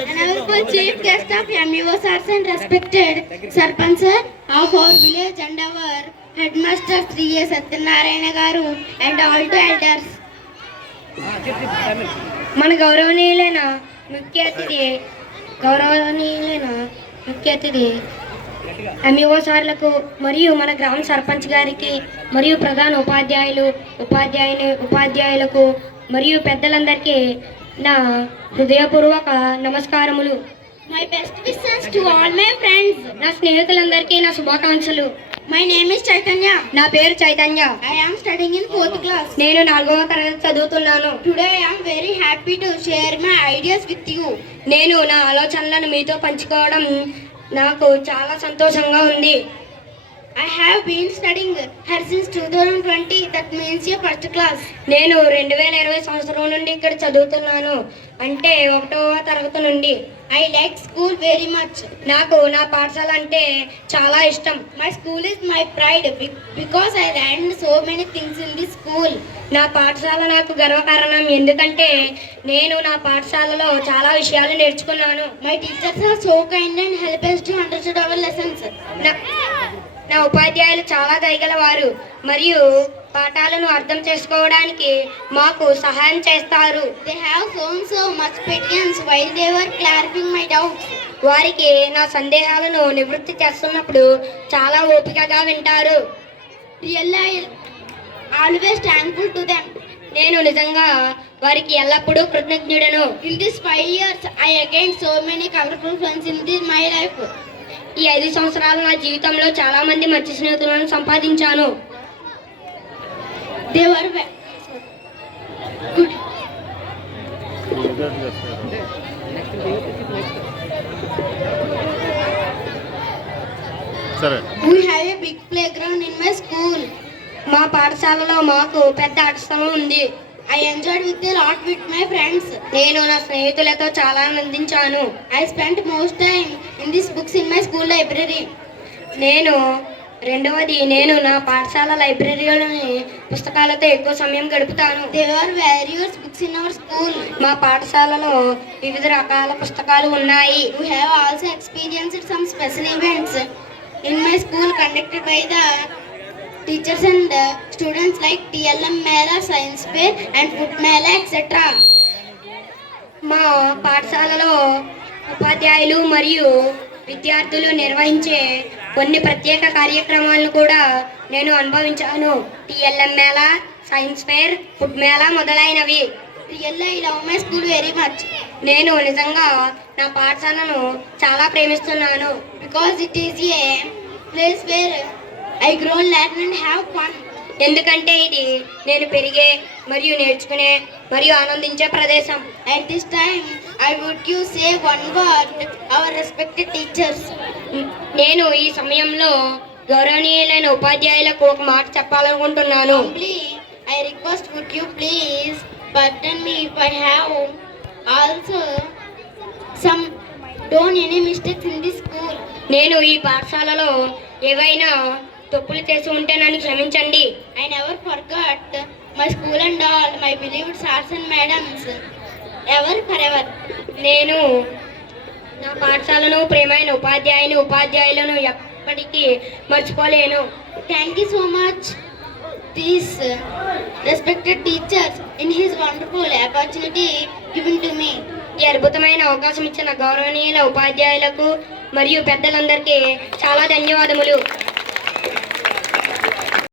Honorable Chief Guest of MUO Sirs and respected Sarpanch Sir of our village and our Headmaster Sri A. Satyanarayana Garu and all the elders. మన గౌరవనీయులైన ముఖ్య అతిథి MEO సార్లకు మరియు మన గ్రామ సర్పంచ్ గారికి మరియు ప్రధాన ఉపాధ్యాయులకు మరియు పెద్దలందరికీ నా హృదయపూర్వక నమస్కారములు. My best wishes to all my friends. నా స్నేహితులందరికీ నా శుభాకాంక్షలు. My name is Chaitanya. నా పేరు Chaitanya. I am studying in 4th class. నేను 4వ తరగతి చదువుతున్నాను. Today I am very happy to share my ideas with you. నేను నా ఆలోచనలను మీతో పంచుకోవడం నాకు చాలా సంతోషంగా ఉంది. I have been studying here since 2020. That means your first class. నేను 2020 సంవత్సరం నుండి ఇక్కడ చదువుతున్నాను. అంటే 1వ తరగతి నుండి. I like school very much. నాకు నా పాఠశాల అంటే చాలా ఇష్టం. My school is my pride because I learned so many things in this school. నా పాఠశాల నాకు గర్వకారణం ఎందుకంటే నేను నా పాఠశాలలో చాలా విషయాలు నేర్చుకున్నాను. My teachers are so kind and help us to understand our lessons. నా ఉపాధ్యాయులు చాలా దయగలవారు మరియు పాఠాలను అర్థం చేసుకోవడానికి మాకు సహాయం చేస్తారు. They have shown so much patience while they were clarifying my doubts. వారికి నా సందేహాలను నివృత్తి చేస్తున్నప్పుడు చాలా ఓపికగా వింటారు. Really I always thankful to them. నేను నిజంగా వారికి ఎల్లప్పుడూ కృతజ్ఞుడను. In these 5 years I again so many colorful friends in my life. ఈ 5 సంవత్సరాలు నా జీవితంలో చాలా మంది మంచి స్నేహితులను సంపాదించాను. They were good. We have a big playground in my school. మా పాఠశాలలో మాకు పెద్ద ఆట స్థలం ఉంది. I enjoyed with a lot with my friends. నేను నా స్నేహితులతో చాలా ఆనందించాను. I spent most time in these books in my school library. రెండవది నేను నా పాఠశాల లైబ్రరీలోని పుస్తకాలతో ఎక్కువ సమయం గడుపుతాను. There are various books in our school. మా పాఠశాలలో వివిధ రకాల పుస్తకాలు ఉన్నాయి. We have also experienced some special events in my school conducted by the teachers and students like TLM Mela, Science Fair and Food Mela etc. మా పాఠశాలలో ఉపాధ్యాయులు మరియు విద్యార్థులు నిర్వహించే కొన్ని ప్రత్యేక కార్యక్రమాలను కూడా నేను అనుభవించాను. TLM Mela, Science Fair, Food Mela మొదలైనవి. Really I love my school very much. నేను నిజంగా నా పాఠశాలను చాలా ప్రేమిస్తున్నాను. Because it is a place where I grow, learn and have fun. ఎందుకంటే ఇది నేను పెరిగే మరియు నేర్చుకునే మరియు ఆనందించే ప్రదేశం. At this time I would you say one word our respected teachers. నేను ఈ సమయంలో గౌరవనీయులైన ఉపాధ్యాయులకు ఒక మాట చెప్పాలనుకుంటున్నాను. I request would you please pardon me if I have also some done any mistakes in this school. నేను ఈ పాఠశాలలో ఏవైనా తప్పులు చేసి ఉంటే నన్ను క్షమించండి. I never forgot my school and all my beloved sirs and madams ever forever. నేను నా పాఠశాలను ప్రేమైన ఉపాధ్యాయులను ఎప్పటికీ మర్చిపోలేను. Thank you so much these respected teachers in his wonderful opportunity given to me. ఈ అద్భుతమైన అవకాశం ఇచ్చిన గౌరవనీయుల ఉపాధ్యాయులకు మరియు పెద్దలందరికీ చాలా ధన్యవాదములు.